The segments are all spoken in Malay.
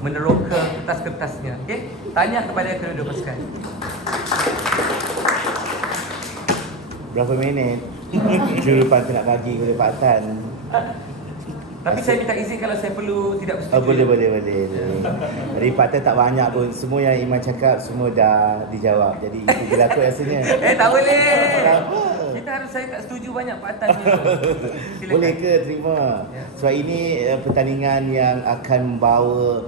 meneroka kertas-kertasnya. Okey? Tanya kepada kedua-dua pasukan. Berapa minit? Jurupan tu nak bagi kepada Pak Tan. Tapi saya minta izin kalau saya perlu tidak bersetuju. Boleh. Jadi Pak Tan tak banyak pun. Semua yang Iman cakap semua dah dijawab. Jadi itu berlaku rasanya. Tak boleh. Kenapa? Kita harus, saya tak setuju banyak Pak Tan ni. Boleh ke terima? Ya. Sebab ini pertandingan yang akan membawa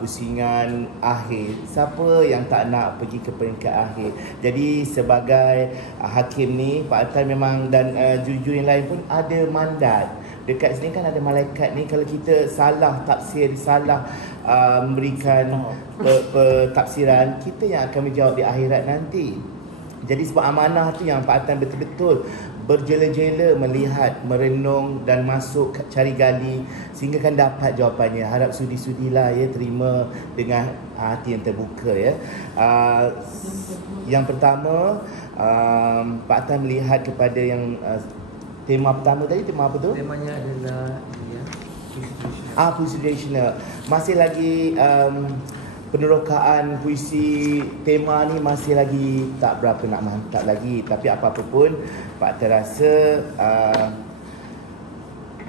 pusingan akhir. Siapa yang tak nak pergi ke peringkat akhir? Jadi sebagai hakim ni, Pak Tan memang dan juri-juri yang lain pun ada mandat. Dekat sini kan ada malaikat ni, kalau kita salah tafsir, salah memberikan tafsiran, kita yang akan menjawab di akhirat nanti. Jadi sebab amanah tu yang Pak Tan betul-betul berjela-jela melihat, merenung dan masuk cari gali sehingga kan dapat jawapannya. Harap sudi-sudilah ya, terima dengan hati yang terbuka ya. Yang pertama, Pak Tan melihat kepada yang tema pertama tadi, tema apa tu? Temanya adalah Puisi tradisional. Masih lagi penerokaan puisi tema ni masih lagi tak berapa nak mantap lagi. Tapi apa-apa pun Pak terasa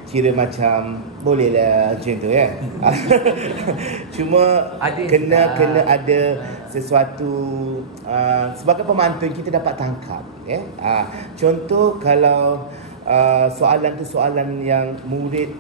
kira macam boleh lah macam tu ya. Cuma kena ada sesuatu sebagai pemantun kita dapat tangkap ya. Contoh kalau soalan tu soalan yang murid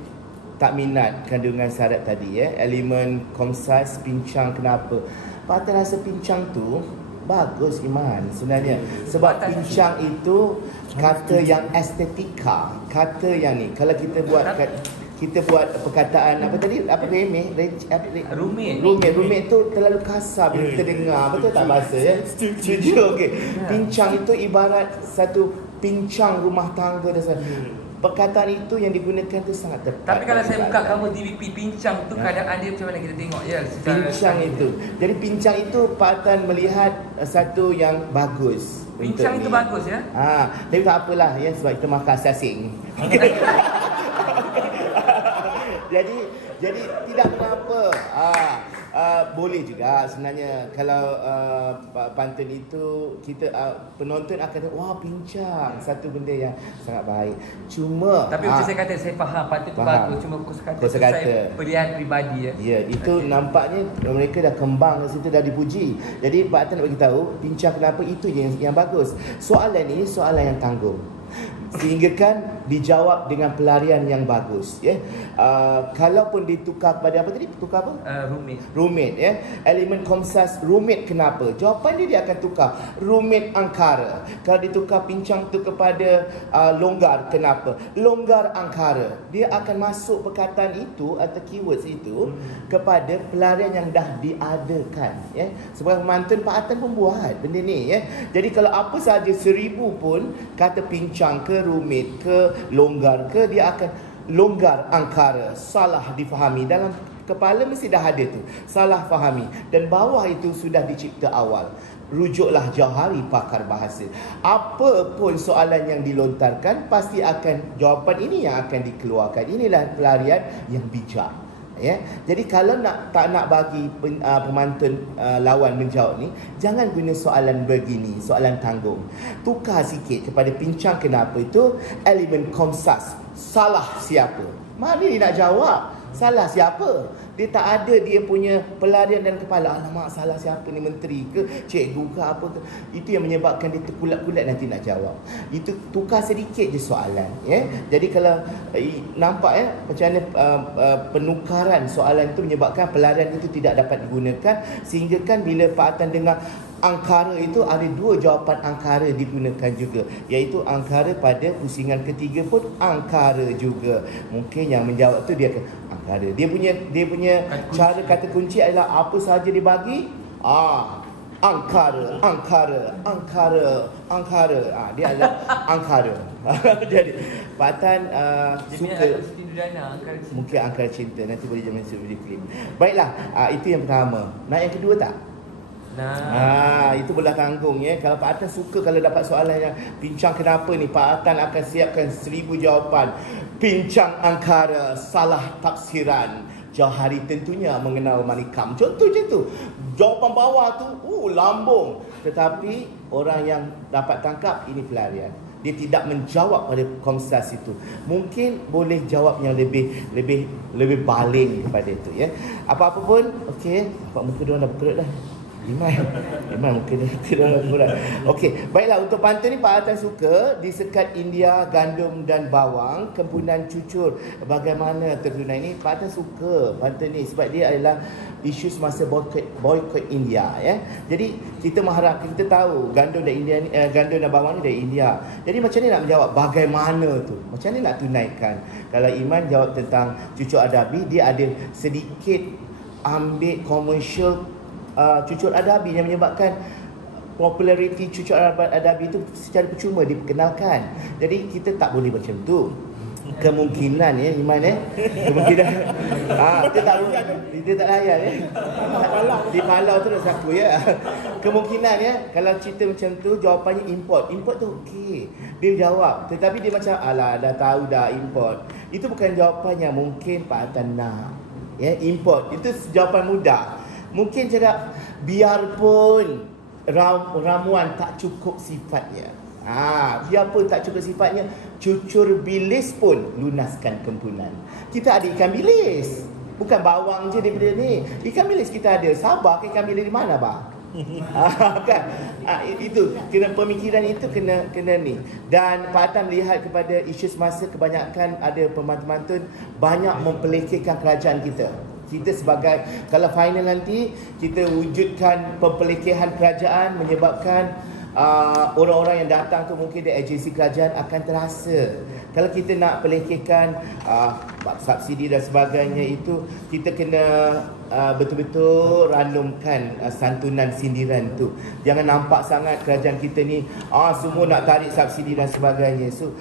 tak minat kandungan syarat tadi ya, elemen concise, pincang, kenapa? Pak Tan rasa pincang tu bagus Iman sebenarnya. Sebab pincang itu kata yang estetika, kata yang ni. Kalau kita buat perkataan apa tadi? Apa remeh? Rumit tu terlalu kasar bila kita dengar. Betul tak bahasa ya? Setuju. Okey. Pincang itu ibarat satu pincang rumah tangga dan perkataan itu yang digunakan tu sangat tepat. Tapi kalau saya buka kamu DVP, pincang tu keadaan dia macam mana kita tengok ya. Pincang itu. Jadi pincang itu Pak Tan melihat satu yang bagus. Pincang itu bagus ya. Tapi tak apalah ya, sebab kita makan asing. Jadi tidak mengapa. Boleh juga sebenarnya kalau pantun itu kita penonton akan tengok, wah pincang, satu benda yang sangat baik. Cuma tapi macam saya kata, saya faham pantun itu bagus, cuma kosakata saya pilihan peribadi ya. Ya, itu nampaknya mereka dah kembang di situ, dah dipuji. Jadi Pak Tan nak bagi tahu pincang kenapa itu yang bagus. Soalan ni soalan yang tanggung, sehingga kan dijawab dengan pelarian yang bagus ya. Kalaupun ditukar kepada apa tadi? Tukar apa? Rumit ya. Elemen concise, rumit kenapa? Jawapan dia akan tukar rumit angkara. Kalau ditukar pincang tu kepada longgar, kenapa? Longgar angkara. Dia akan masuk perkataan itu atau keywords itu kepada pelarian yang dah diadakan ya. Sebagai pemantun Pak Tan pun buat benda ni ya. Jadi kalau apa saja 1000 pun kata pincang ke rumit ke longgar ke, dia akan longgar angkara, salah difahami. Dalam kepala mesti dah ada tu, salah fahami. Dan bawah itu sudah dicipta awal. Rujuklah Jauhari pakar bahasa. Apa pun soalan yang dilontarkan, pasti akan jawapan ini yang akan dikeluarkan. Inilah pelarian yang bijak. Ya, jadi kalau tak nak bagi pemantun lawan menjawab ni, jangan guna soalan begini, soalan tanggung. Tukar sikit kepada pincang kenapa itu elemen concise. Salah siapa? Mana dia nak jawab? Salah siapa? Dia tak ada dia punya pelarian dalam kepala. Alamak, salah siapa ni, menteri ke, cikgu ke, apa ke. Itu yang menyebabkan dia terkulat-kulat nanti nak jawab. Itu tukar sedikit je soalan ya. Jadi kalau nampak ya macam mana penukaran soalan itu menyebabkan pelarian itu tidak dapat digunakan, sehingga kan bila Pak Tan dengar angkara itu, ada dua jawapan angkara digunakan juga, iaitu angkara pada pusingan ketiga pun angkara juga. Mungkin yang menjawab tu dia akan angkara. Dia punya cara kata kunci adalah apa sahaja dibagi angkara. Dia adalah angkara. Jadi Pak Tan suka mungkin angkara cinta. Nanti boleh jamin video klip. Baiklah, itu yang pertama. Nak yang kedua tak? Itu belah tanggung ya. Kalau Pak Tan suka kalau dapat soalan yang pincang kenapa ni, Pak Tan akan siapkan 1000 jawapan. Pincang angkara, salah tafsiran. Johari tentunya mengenal Manikam. Contoh je tu. Jawapan bawah tu, lambung. Tetapi orang yang dapat tangkap, ini pelarian. Dia tidak menjawab pada konversasi itu. Mungkin boleh jawab yang lebih baling kepada itu, ya. Apa-apa pun, okey, nampak muka dia orang dah berkerut dah. Iman muka dia dah berkerut. Okey, baiklah, untuk pantun ni Pak Atan suka disekat India, gandum dan bawang, kempunan cucur bagaimana tertunai. Ini Pak Atan suka pantun ni sebab dia adalah isu semasa boycott India, ya. Jadi kita mengharapkan, kita tahu gandum dan India ni, gandum dan bawang ni dari India. Jadi macam ni nak menjawab bagaimana tu? Macam ni nak tunaikan? Kalau Iman jawab tentang cucur adabi, dia ada sedikit ambil komersial cucur adabi yang menyebabkan populariti cucur adabi itu secara percuma diperkenalkan. Jadi kita tak boleh macam tu. Kemungkinan, ya Iman, kemungkinan kita tak layan, ya. Di Palau tu dah saku, ya. Kemungkinan, ya, kalau cerita macam tu jawapannya import tu okey, dia jawab. Tetapi dia macam alah dah tahu dah import. Itu bukan jawapan yang mungkin Pak Atan nak, ya. Import itu jawapan mudah. Mungkin cakap biarpun ramuan tak cukup sifatnya, biarpun tak cukup sifatnya, cucur bilis pun lunaskan kempunan. Kita ada ikan bilis, bukan bawang je daripada ni. Ikan bilis kita ada. Sabah ke ikan bilis di mana, bah? Kan? Itu kena pemikiran, itu kena ni. Dan Pak Atan melihat kepada isu semasa, kebanyakan ada pemantun-pemantun banyak mempelekehkan kerajaan kita. Kita sebagai, kalau final nanti kita wujudkan pempelekehan kerajaan menyebabkan orang-orang yang datang tu mungkin dari agensi kerajaan akan terasa. Kalau kita nak pelekehkan subsidi dan sebagainya, itu kita kena betul-betul ranumkan santunan sindiran tu. Jangan nampak sangat kerajaan kita ni semua nak tarik subsidi dan sebagainya. So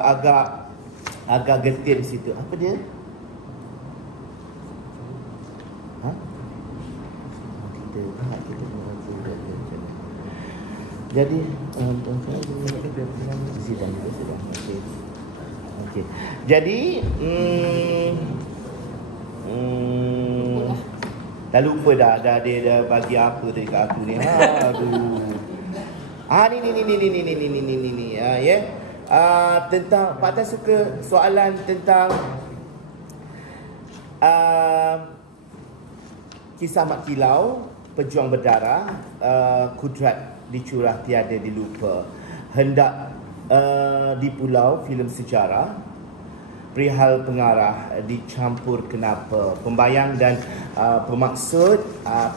agak getir di situ. Apa dia? Jadi okey. Jadi dah lupa dah dia dah bagi apa tadi kat aku ni. Aduh. Ni ya. Tentang Pak Tan suka soalan tentang kisah Mat Kilau, pejuang berdarah, kudrat dicurah tiada dilupa, hendak di pulau filem sejarah, perihal pengarah dicampur kenapa, pembayang dan pemaksud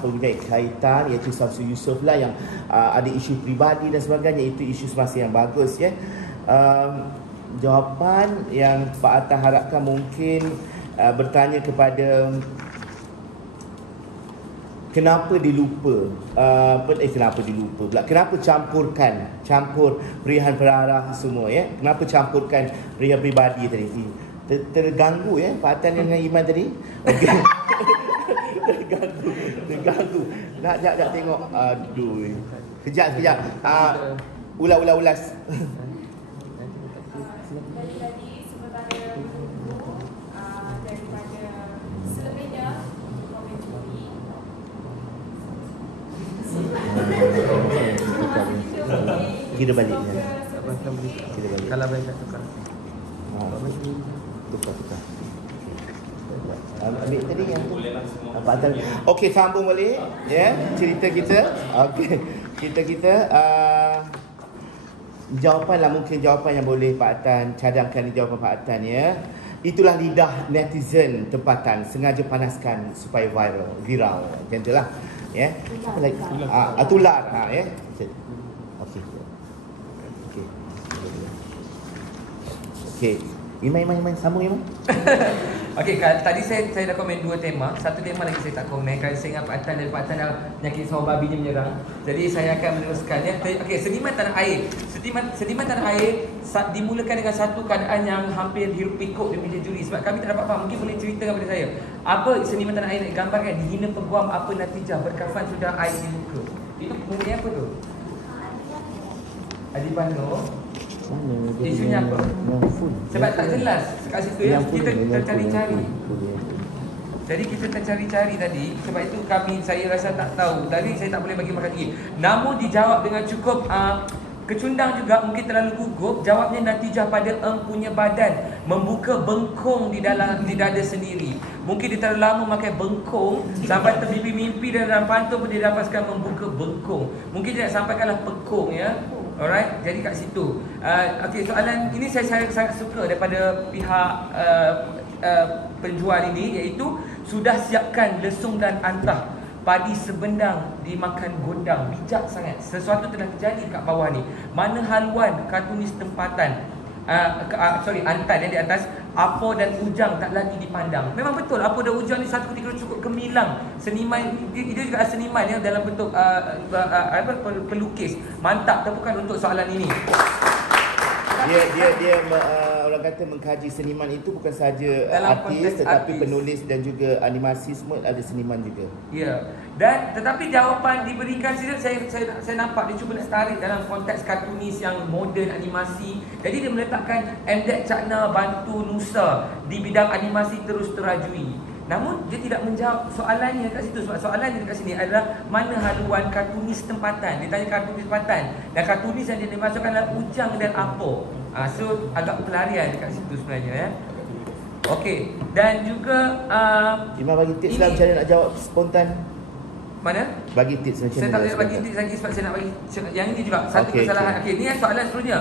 mempunyai kaitan, iaitu Samsul Yusof lah yang ada isu peribadi dan sebagainya. Itu isu semasa yang bagus, ya. Jawapan yang Pak Atan harapkan mungkin bertanya kepada kenapa dilupa, kenapa dilupa pula, kenapa campur perihal pengarah semua, ya. Kenapa campurkan perihal peribadi tadi? Terganggu, ya, Pak Atan dengan Iman tadi. Okay. terganggu. Nak tengok. Aduh. Kejap. Ulas. Tadi sebenarnya daripada selebihnya komentari. Kita balik. Kalau boleh tak tukar. Tukar. Ambil tadi yang tu. Okey, sambung boleh, ya, cerita kita. Okey, kita jawapanlah mungkin jawapan yang boleh Pak Atan cadangkan di jawapan Pak Atan, ya. Itulah lidah netizen tempatan, sengaja panaskan supaya viral. Macam itulah, ya. Apa lagi? Tular, ya. Okey. Iman, sambung Iman. Okey, tadi saya dah komen 2 tema. Satu tema lagi saya tak komen kerana saya ingat Pak Atan dan Pak Atan dah penyakit sama babinya menyerang. Jadi saya akan meneruskan, ya. Okey, seniman tanah air. Seniman tanah air dimulakan dengan satu keadaan yang hampir hiruk pikuk di meja juri. Sebab kami tak dapat faham. Mungkin boleh ceritakan kepada saya. Apa seniman tanah air nak gambarkan? Dihina peguam, apa natijah? Berkafan sudah air di muka. Itu mengenai apa tu? Adiban Nur. Isunya apa? Sebab tak jelas kat situ, ya. Kita cari-cari. Jadi kita tercari-cari tadi. Sebab itu saya rasa tak tahu. Tadi saya tak boleh bagi makan lagi. Namun dijawab dengan cukup kecundang juga, mungkin terlalu gugup. Jawabnya natijah pada punya badan membuka bengkung di dada sendiri. Mungkin dia terlalu lama pakai bengkung sampai termimpi-mimpi dan dalam pantun pun dia dapatkan membuka bengkung. Mungkin dia nak sampaikanlah pekung ya. Alright, jadi kat situ. Okey, soalan ini saya sangat suka daripada pihak penjual ini, iaitu sudah siapkan lesung dan antah. Padi sebendang dimakan gondang. Bijak sangat. Sesuatu telah terjadi kat bawah ni. Mana haluan kartunis tempatan, antan yang di atas, apa dan ujang tak lagi dipandang. Memang betul, apa dan ujang ni satu ketika cukup gemilang. Seniman, dia juga seniman yang dalam bentuk pelukis. Mantap, tepukan untuk soalan ini. Dia orang kata mengkaji seniman itu bukan sahaja artis, tetapi penulis dan juga animasi semua ada seniman juga. Ya. Dan tetapi jawapan diberikan saya nampak dia cuba nak tarik dalam konteks kartunis yang moden, animasi. Jadi dia meletakkan Mdek Cakna bantu Nusa di bidang animasi terus terajui. Namun dia tidak menjawab soalannya kat situ. Sebab soalannya dekat sini adalah mana haluan kartunis tempatan. Dia tanya kartunis tempatan, dan kartunis yang dia dimasukkan adalah ujang dan apa. So agak pelarian dekat situ sebenarnya ya. Okey, dan juga Imam bagi tips lah macam mana nak jawab spontan. Mana? Bagi tips macam mana. Saya tak boleh bagi tips lagi sebab saya nak bagi yang ini juga satu kesalahan. Okey, ni soalan seterusnya.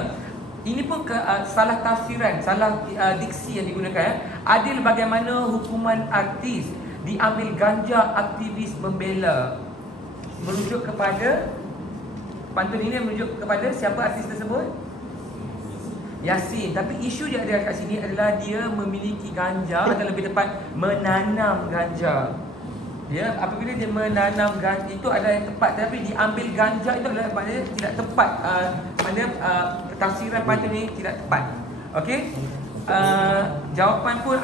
Ini pun salah tafsiran, salah diksi yang digunakan ya. Adil bagaimana hukuman artis diambil ganja aktivis membela. Merujuk kepada pantun ini, merujuk kepada siapa artis tersebut? Yasin. Tapi isu yang ada kat sini adalah dia memiliki ganja, atau lebih tepat menanam ganja. Ya, apabila dia menanam ganja itu adalah yang tepat, tapi diambil ganja itu adalah maknanya tidak tepat. Tafsiran pantun ini tidak tepat. Okey. Jawapan pun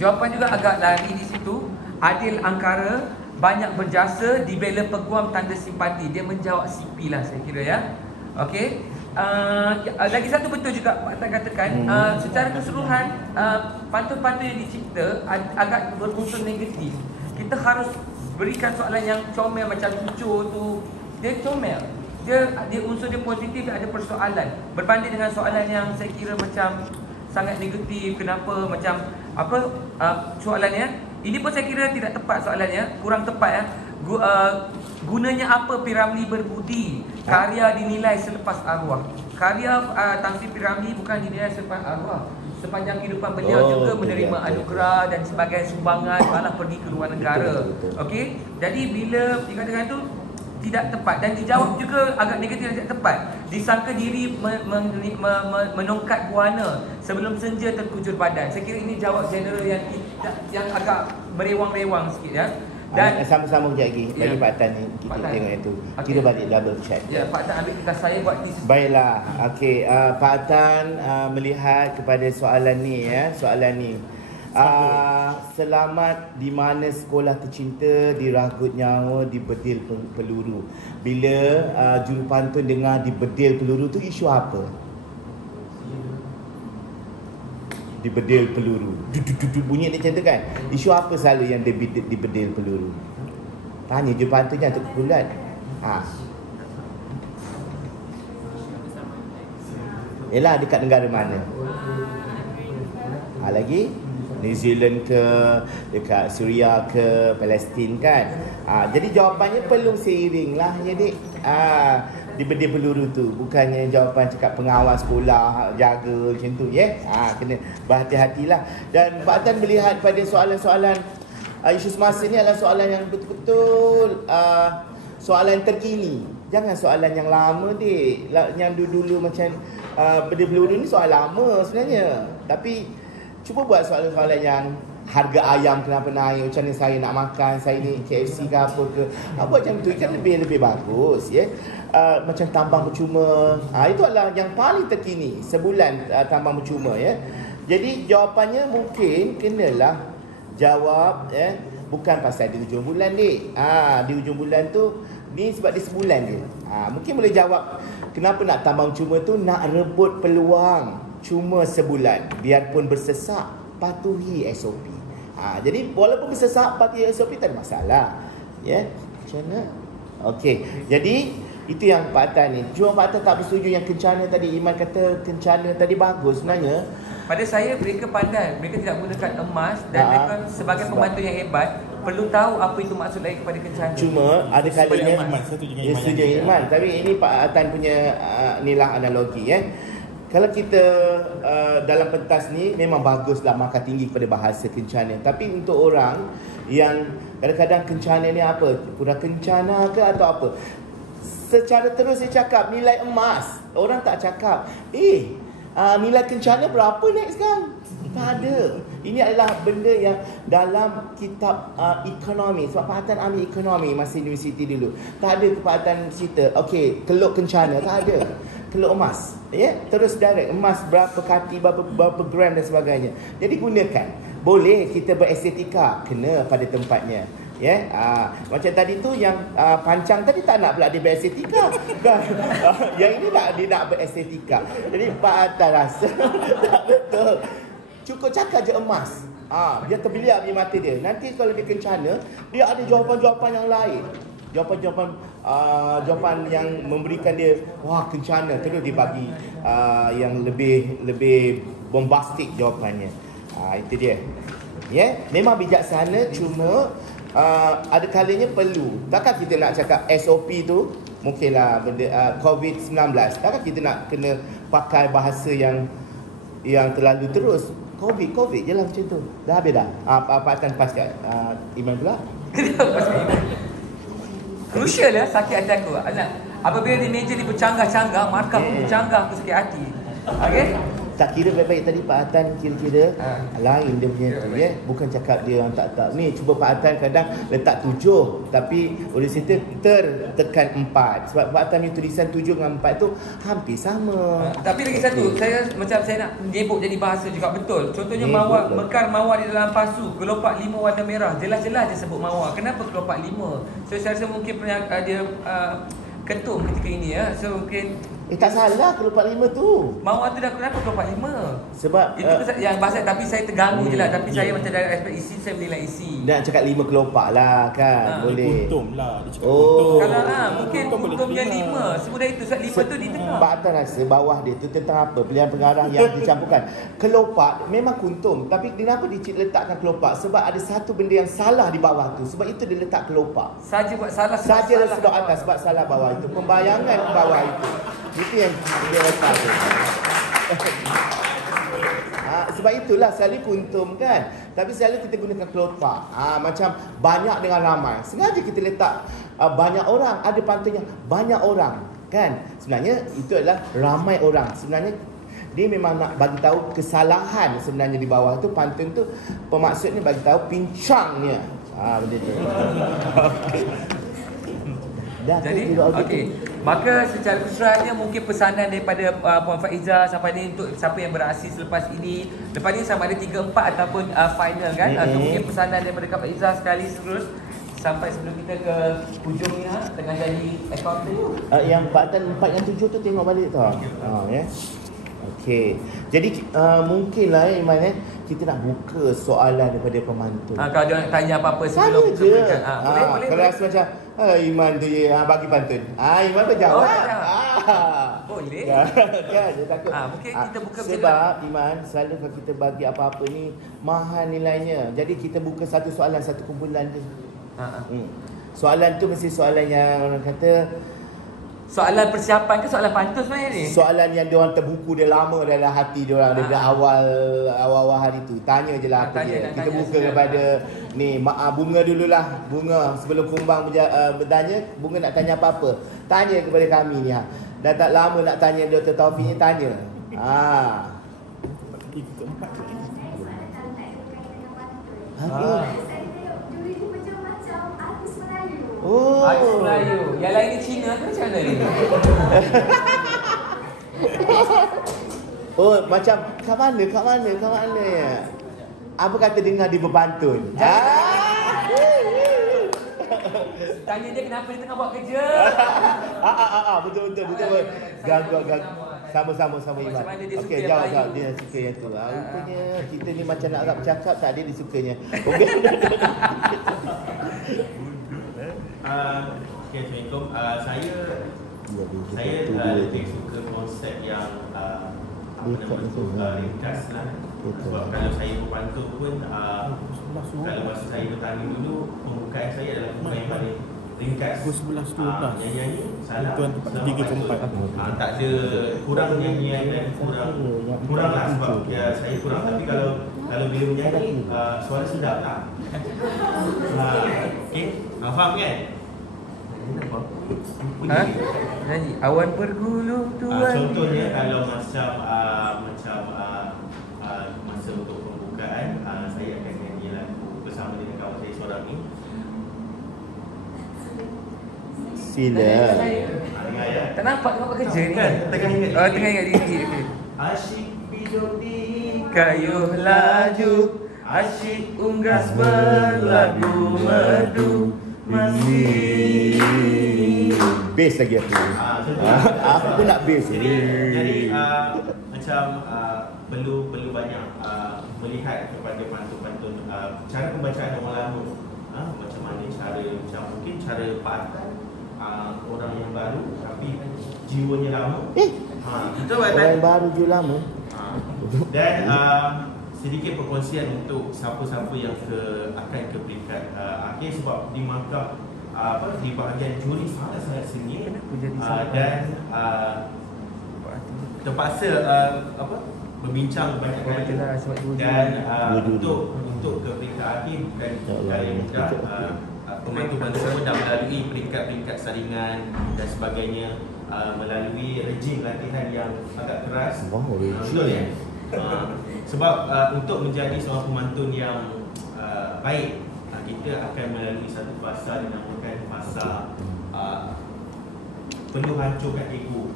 jawapan juga agak lari di situ. Adil angkara, banyak berjasa, dibela peguam tanda simpati. Dia menjawab CP lah saya kira ya. Okey. Lagi satu betul juga Pak Tan katakan, secara keseluruhan pantun-pantun yang dicipta agak berunsur negatif. Kita harus berikan soalan yang comel macam cucur tu. Dia comel, dia unsur dia positif, ada persoalan. Berbanding dengan soalan yang saya kira macam sangat negatif. Kenapa macam apa soalannya? Ini pun saya kira tidak tepat soalannya, kurang tepat ya. Gunanya apa P.Ramlee berbudi? Karya dinilai selepas arwah. Karya Tan Sri P.Ramlee bukan dinilai selepas arwah. Sepanjang kehidupan beliau juga menerima anugerah dan sebagai sumbangan, malah pergi ke luar negara. Okey. Jadi bila dikatakan itu tidak tepat dan dijawab juga agak negatif dan tidak tepat. Disangka diri menongkat buana sebelum senja terkujur badan. Saya kira ini jawab general yang agak merewang-rewang sikit ya. Dan sama-sama sekejap lagi bagi Pak Tan ni kita tengok itu. Kita balik double check. Ya, Pak Tan ambil kertas saya buat this. Baiklah. Okey, Pak Tan melihat kepada soalan ni ya, soalan ni. Selamat di mana sekolah tercinta, diragut nyawa, dibedil peluru. Bila jurupantun dengar dibedil peluru tu isu apa? Dibedil peluru. Bunyi dia macam tu kan. Isu apa selalu yang dibedil peluru? Tanya jurupantunnya untuk kumpulan. Yalah, dekat negara mana? Lagi? New Zealand ke, dekat Syria ke, Palestin kan. Jadi jawapannya perlu seiring lah ya dik. Dibedil peluru tu, bukannya jawapan cakap pengawal sekolah jaga macam tu ya. Kena berhati-hatilah. Dan Pak Tan melihat pada soalan-soalan isu semasa ni adalah soalan yang betul-betul soalan terkini. Jangan soalan yang lama dik. Yang dulu-dulu macam bedil peluru ni soalan lama sebenarnya. Tapi cuba buat soalan-soalan yang harga ayam kenapa naik, macam mana saya nak makan, saya ni KFC ke apa ke. Buat macam tu kan lebih bagus ya. Macam tambang percuma. Itu adalah yang paling terkini. Sebulan tambang percuma ya. Jadi jawapannya mungkin kenalah jawab ya, bukan pasal di hujung bulan dik. Di hujung bulan tu ni sebab di sebulan je. Mungkin boleh jawab kenapa nak tambang percuma tu, nak rebut peluang cuma sebulan. Biarpun bersesak, patuhi SOP. Jadi walaupun bersesat pati SOP tak ada masalah. Ya. Macam mana? Okey. Jadi itu yang Pak Atan ni. Cuma Pak Atan tak bersetuju yang kencana tadi. Iman kata kencana tadi bagus sebenarnya. Pada saya mereka pandai. Mereka tidak gunakan emas dan mereka sebagai pembantu yang hebat perlu tahu apa itu maksud lain kepada kencana. Cuma ada kalanya setuju Iman. Tapi ini Pak Atan punya inilah analogi Kalau kita dalam pentas ni memang baguslah markah tinggi kepada bahasa kencana. Tapi untuk orang yang kadang-kadang kencana ni apa? Kurang kencana ke atau apa? Secara terus dia cakap nilai emas. Orang tak cakap, nilai kencana berapa next sekarang? Tak ada. Ini adalah benda yang dalam kitab ekonomi. Sebab Pak Atan ambil ekonomi masa universiti dulu. Tak ada Pak Atan cerita, okey, keluk kencana. Tak ada. Keluk emas. Terus direct. Emas berapa kati, berapa gram dan sebagainya. Jadi gunakan. Boleh kita berestetika. Kena pada tempatnya. Macam tadi tu yang pancang tadi tak nak pula dia berestetika. Yang ini dia nak berestetika. Jadi Pak Atan rasa tak betul. Cukup cakap je emas. Dia terbiliak di mata dia. Nanti kalau dia kencana, dia ada jawapan-jawapan yang lain. Jawapan yang memberikan dia wah kencana. Terus dia bagi yang lebih bombastik jawapannya. Itu dia. Memang bijaksana, cuma ada kalanya perlu. Takkan kita nak cakap SOP tu mungkinlah benda COVID-19. Takkan kita nak kena pakai bahasa yang terlalu terus. COVID je lah macam tu. Dah habis dah. Pak Atan pas kat Iman pula. Crucial sakit hati aku. Apabila di meja ni bercanggah-canggah, markah pun bercanggah, aku sakit hati. Okey? Tak kira baik-baik tadi Pak Atan kira-kira lain dia punya tu bukan cakap dia orang tak ni. Cuba Pak Atan kadang letak 7 tapi oleh situ tertekan 4. Sebab Pak Atan punya tulisan 7 dengan 4 tu hampir sama. Tapi lagi satu, saya nak nyebut jadi bahasa juga betul. Contohnya mawar, mekar mawar di dalam pasu, kelopak 5 warna merah. Jelas-jelas dia sebut mawar. Kenapa kelopak 5? So saya rasa mungkin pernah dia ketum ketika ini So mungkin tak salah kelopak 5 tu. Mawar tu dah kenapa kelopak 5? Sebab itu yang bahasa, tapi saya terganggu je lah. Tapi saya macam dari aspek isi, saya menilai isi. Nak cakap 5 kelopak lah kan. Boleh. Kuntum lah. Dia cakap kuntum. Kalau mungkin kuntumnya 5. Semudah itu. Sebab 5 tu di tengah. Pak Atan rasa bawah dia tu tentang apa? Pilihan pengarah yang dicampurkan. Kelopak memang kuntum. Tapi kenapa dia letakkan kelopak? Sebab ada satu benda yang salah di bawah tu. Sebab itu dia letak kelopak. Saja buat salah. Saja sebab atas sebab salah bawah itu. Pembayangan bawah itu. Itu yang dia letak tu. Sebab itulah selalu kuntum kan. Tapi selalu kita gunakan kelopak. Macam banyak dengan ramai. Sengaja kita letak banyak orang. Ada pantunnya banyak orang kan. Sebenarnya itu adalah ramai orang. Sebenarnya dia memang nak bagi tahu kesalahan sebenarnya di bawah tu. Pantun tu pemaksudnya bagi tahu pincangnya. Benda tu. Jadi okey. Maka secara keseluruhannya mungkin pesanan daripada Puan Faizah sampai ni untuk siapa yang beraksi selepas ini. Lepas ni sama ada 3-4 ataupun final kan. Atau mungkin pesanan daripada Kak Faizah sekali terus sampai sebelum kita ke hujungnya tengah jadi accountant. Yang 4 dan 4 yang 7 tu tengok balik tau. Okey. Jadi mungkinlah Iman kita nak buka soalan daripada pemantun. Kalau dia nak tanya apa-apa sebelum kita berikan. Boleh. Kalau rasa macam Iman tu bagi pantun. Iman tu jawab. Boleh. Kan dia takut. Mungkin kita buka sebab Iman selalu kalau kita bagi apa-apa ni mahal nilainya. Jadi kita buka satu soalan satu kumpulan tu. Soalan tu mesti soalan yang orang kata soalan persiapan ke soalan pantun sebenarnya ni? Soalan yang diorang terbuku dia lama dalam hati diorang daripada awal hari tu. Tanya je lah apa dia. Kita buka kepada ni Bunga dululah. Bunga sebelum Kumbang bertanya, Bunga nak tanya apa-apa. Tanya kepada kami ni Dah tak lama nak tanya Dr. Taufik ni, tanya. Artis Melayu. Yang lain ni Cina ke macam mana ni? Macam kat mana ya? Apa kata dengar dia berpantun? Tanya dia kenapa dia tengah buat kerja. Betul. Gagak. Sama-sama Macam Iman. mana dia suka Okey, yang jawab Melayu? dia suka yang tu. Rupanya kita ni macam nak Arab cakap tak ada disukanya. Okey. Okay, Assalamualaikum. Saya lebih suka konsep yang ringkas lah. Sebab kalau saya berpantun pun kalau masa saya bertanding dulu, pembukaan saya adalah pembukaan yang paling ringkas. Nyanyi-nyanyi salah tak ada kurang nyanyian dan kurang lah sebab saya kurang. Tapi kalau bila menyanyi suara sedap tak? Okay, faham kan? Nyanyi awan bergulung tuan. Contohnya kalau macam masa untuk pembukaan saya akan nyanyi lagu bersama dengan kawan saya seorang ni. Sila. Dengar ya. Tak nampak kau buat kerja ni. Tengah ingat. Tengah ingat diri. Okay. Asyik hidup di Kayuh laju, asyik unggas berlagu merdu masih. Bass lagi aku. Aku pun nak bass. Jadi macam perlu banyak melihat kepada pantun-pantun cara pembacaan orang lama. Macam mana macam mungkin cara pantun orang yang baru tapi jiwanya lama. Betul Orang kan? yang baru je lama. Dan sedikit perkongsian untuk siapa-siapa yang akan ke peringkat akhir sebab di markah di bahagian juri sangat-sangat sengit dan terpaksa berbincang banyak kali dan untuk ke peringkat akhir bukan perkara yang mudah. Pembantu-pembantu semua dah melalui peringkat-peringkat saringan dan sebagainya, melalui rejim latihan yang agak keras. Betul ya? Sebab untuk menjadi seorang pemantun yang baik, kita akan melalui satu fasa dinamakan fasa perlu hancurkan ego.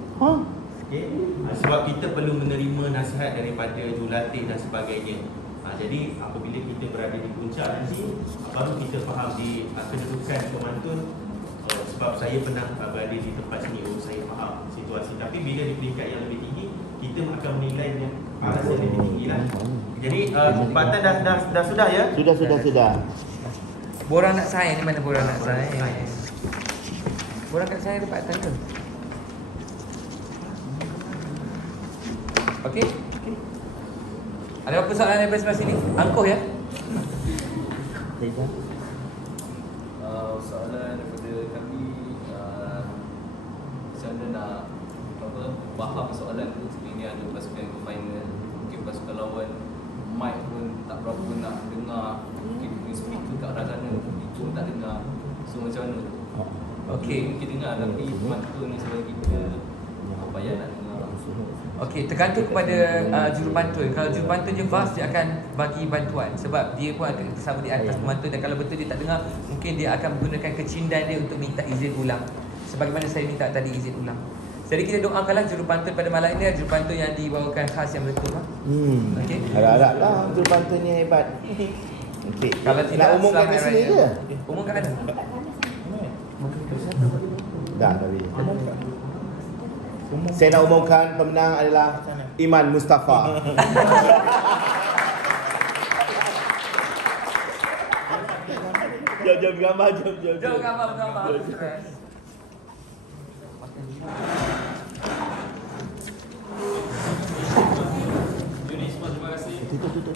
Okay? Sebab kita perlu menerima nasihat daripada jurulatih dan sebagainya. Jadi apabila kita berada di puncak nanti, baru kita faham di kedudukan pemantun. Sebab saya pernah berada di tempat sini, saya faham situasi. Tapi bila di peringkat yang lebih tinggi, kita akan menilai dengan paras yang lebih tinggi lah. Jadi umpatan dah sudah ya? Sudah. Borang nak sign ni mana borang nak sign? Borang kat saya dekat atas tu. Okey. Ada apa soalan daripada sebelah sini? Angkuh ya? Soalan daripada kami, macam mana nak faham soalan tu. Sekiranya ada pasukan ke final, mungkin pasukan lawan mic pun tak berapa nak dengar, mungkin speaker kat arah sana itu pun tak dengar. So macam mana tu? Mungkin dengar tapi pemantun ni sebagai kita apa payah nak dengar. Okey, tergantung kepada jurupantun. Kalau jurupantun je fast, dia akan bagi bantuan sebab dia pun akan bersama di atas pemantun, dan kalau betul dia tak dengar, mungkin dia akan menggunakan kecindan dia untuk minta izin ulang. Sebagaimana saya minta tadi izin ulang. Jadi kita doakanlah jurupantun pada malam ini, jurupantun yang dibawakan khas yang betul. Okey. Harap-harap lah jurupantunnya hebat. Okey. Kalau tidak, nak umumkan kat sini ke? Umumkan ada. Dah tadi. Saya nak umumkan pemenang adalah Iman Mustafa. Jom gambar, jom. Jom gambar. Terima kasih. Tutup.